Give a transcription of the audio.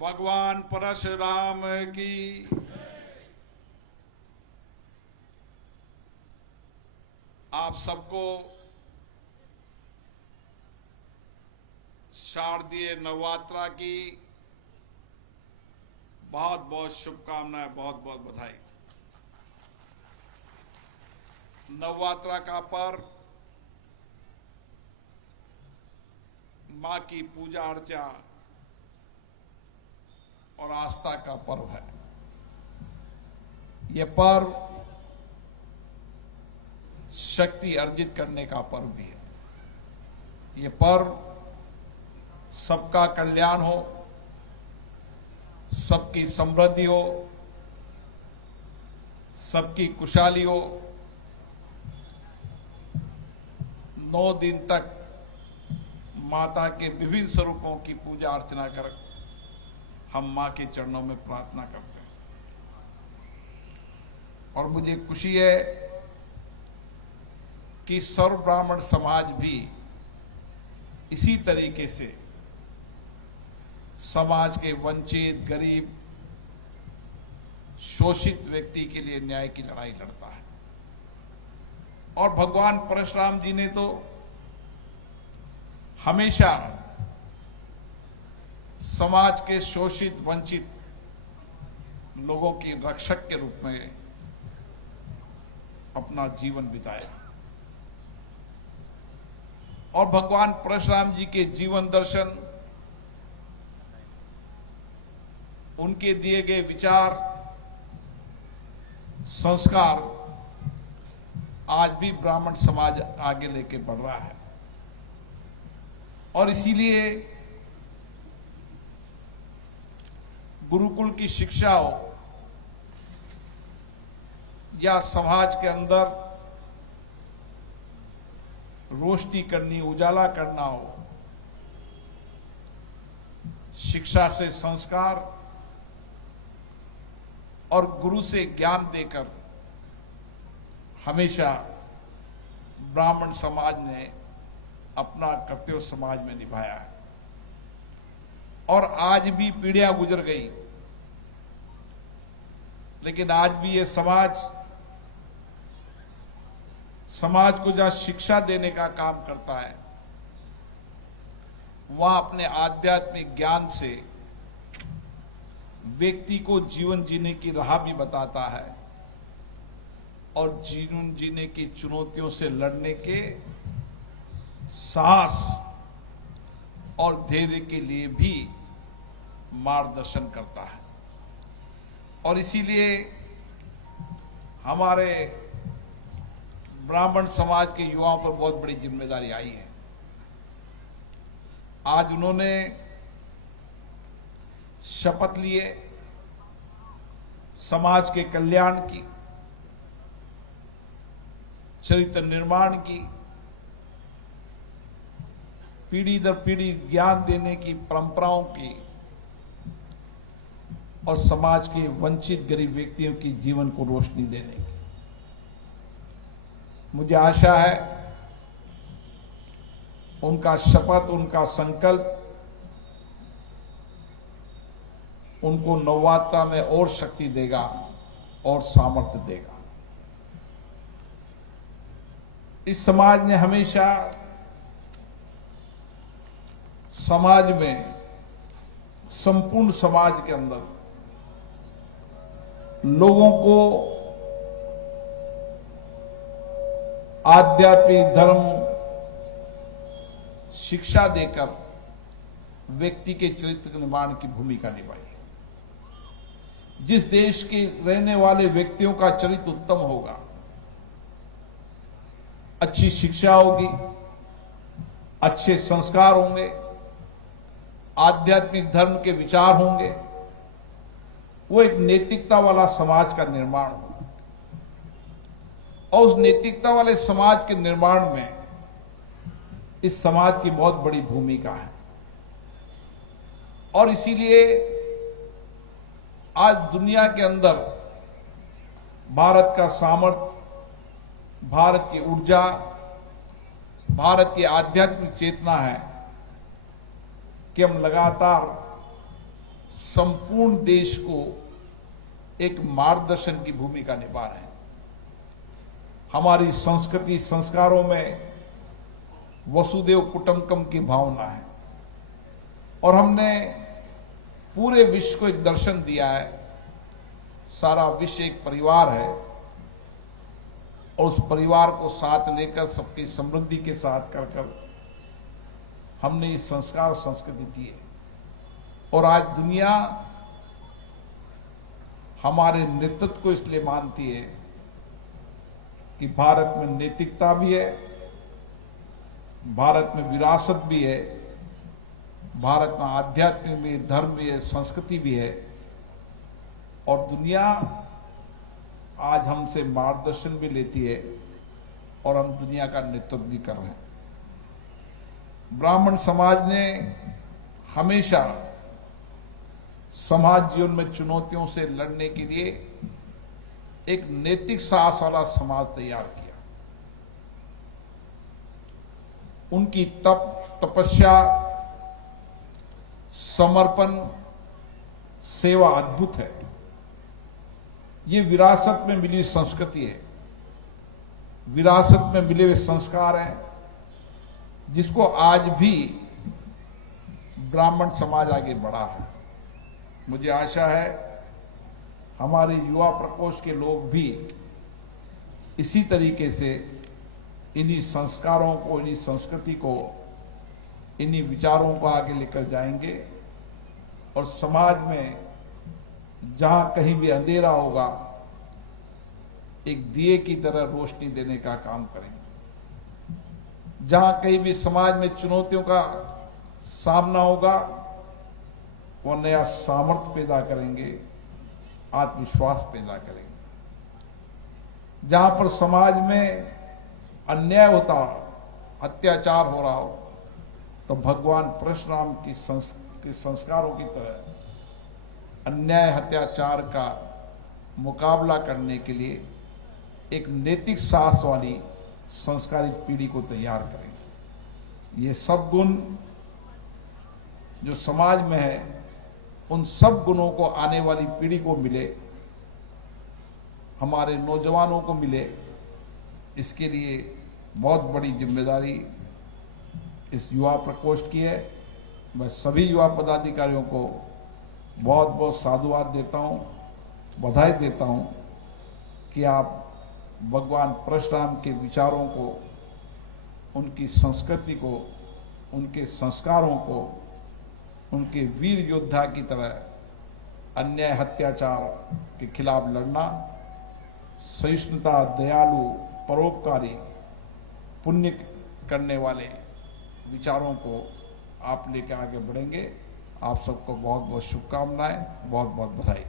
भगवान परशुराम की। आप सबको शारदीय नवरात्रा की बहुत बहुत शुभकामनाएं, बहुत बहुत बधाई। नवरात्रा का पर्व मां की पूजा अर्चा और आस्था का पर्व है। यह पर्व शक्ति अर्जित करने का पर्व भी है। यह पर्व सबका कल्याण हो, सबकी समृद्धि हो, सबकी खुशहाली हो। 9 दिन तक माता के विभिन्न स्वरूपों की पूजा अर्चना कर हम मां के चरणों में प्रार्थना करते हैं। और मुझे खुशी है कि सर्व ब्राह्मण समाज भी इसी तरीके से समाज के वंचित, गरीब, शोषित व्यक्ति के लिए न्याय की लड़ाई लड़ता है। और भगवान परशुराम जी ने तो हमेशा समाज के शोषित, वंचित लोगों की रक्षक के रूप में अपना जीवन बिताया। और भगवान परशुराम जी के जीवन दर्शन, उनके दिए गए विचार, संस्कार आज भी ब्राह्मण समाज आगे लेके बढ़ रहा है। और इसीलिए गुरुकुल की शिक्षा हो या समाज के अंदर रोशनी करनी, उजाला करना हो, शिक्षा से संस्कार और गुरु से ज्ञान देकर हमेशा ब्राह्मण समाज ने अपना कर्तव्य समाज में निभाया है। और आज भी पीढ़ियां गुजर गई, लेकिन आज भी ये समाज को जहां शिक्षा देने का काम करता है, वहां अपने आध्यात्मिक ज्ञान से व्यक्ति को जीवन जीने की राह भी बताता है और जीवन जीने की चुनौतियों से लड़ने के साहस और धैर्य के लिए भी मार्गदर्शन करता है। और इसीलिए हमारे ब्राह्मण समाज के युवाओं पर बहुत बड़ी जिम्मेदारी आई है। आज उन्होंने शपथ लिए समाज के कल्याण की, चरित्र निर्माण की, पीढ़ी दर पीढ़ी ज्ञान देने की परंपराओं की और समाज के वंचित गरीब व्यक्तियों की जीवन को रोशनी देने की। मुझे आशा है उनका शपथ, उनका संकल्प उनको नवरात्रा में और शक्ति देगा और सामर्थ्य देगा। इस समाज ने हमेशा समाज में, संपूर्ण समाज के अंदर लोगों को आध्यात्मिक धर्म शिक्षा देकर व्यक्ति के चरित्र निर्माण की भूमिका निभाई है। जिस देश के रहने वाले व्यक्तियों का चरित्र उत्तम होगा, अच्छी शिक्षा होगी, अच्छे संस्कार होंगे, आध्यात्मिक धर्म के विचार होंगे, वो एक नैतिकता वाला समाज का निर्माण होगा। और उस नैतिकता वाले समाज के निर्माण में इस समाज की बहुत बड़ी भूमिका है। और इसीलिए आज दुनिया के अंदर भारत का सामर्थ्य, भारत की ऊर्जा, भारत की आध्यात्मिक चेतना है कि हम लगातार संपूर्ण देश को एक मार्गदर्शन की भूमिका निभा रहे हैं। हमारी संस्कृति संस्कारों में वसुदेव कुटुंबकम की भावना है और हमने पूरे विश्व को एक दर्शन दिया है। सारा विश्व एक परिवार है और उस परिवार को साथ लेकर सबकी समृद्धि के साथ कर हमने ये संस्कार और संस्कृति दी है। और आज दुनिया हमारे नेतृत्व को इसलिए मानती है कि भारत में नैतिकता भी है, भारत में विरासत भी है, भारत में आध्यात्म भी है, धर्म भी है, संस्कृति भी है। और दुनिया आज हमसे मार्गदर्शन भी लेती है और हम दुनिया का नेतृत्व भी कर रहे हैं। ब्राह्मण समाज ने हमेशा समाज जीवन में चुनौतियों से लड़ने के लिए एक नैतिक साहस वाला समाज तैयार किया। उनकी तपस्या, समर्पण, सेवा अद्भुत है। ये विरासत में मिली संस्कृति है, विरासत में मिले हुए संस्कार हैं, जिसको आज भी ब्राह्मण समाज आगे बढ़ा है। मुझे आशा है हमारे युवा प्रकोष्ठ के लोग भी इसी तरीके से इन्हीं संस्कारों को, इन्हीं संस्कृति को, इन्हीं विचारों को आगे लेकर जाएंगे और समाज में जहां कहीं भी अंधेरा होगा एक दिए की तरह रोशनी देने का काम करेंगे। जहां कहीं भी समाज में चुनौतियों का सामना होगा वो नया सामर्थ्य पैदा करेंगे, आत्मविश्वास पैदा करेंगे। जहां पर समाज में अन्याय होता हो, अत्याचार हो रहा हो, तो भगवान परशुराम की संस्कारों की तरह अन्याय अत्याचार का मुकाबला करने के लिए एक नैतिक साहस वाली संस्कारित पीढ़ी को तैयार करेंगे। ये सब गुण जो समाज में है, उन सब गुणों को आने वाली पीढ़ी को मिले, हमारे नौजवानों को मिले। इसके लिए बहुत बड़ी जिम्मेदारी इस युवा प्रकोष्ठ की है। मैं सभी युवा पदाधिकारियों को बहुत बहुत साधुवाद देता हूं, बधाई देता हूं कि आप भगवान परशुराम के विचारों को, उनकी संस्कृति को, उनके संस्कारों को, उनके वीर योद्धा की तरह अन्याय अत्याचार के खिलाफ लड़ना, सहिष्णुता, दयालु, परोपकारी, पुण्य करने वाले विचारों को आप लेकर आगे बढ़ेंगे। आप सबको बहुत बहुत शुभकामनाएं, बहुत बहुत बधाई।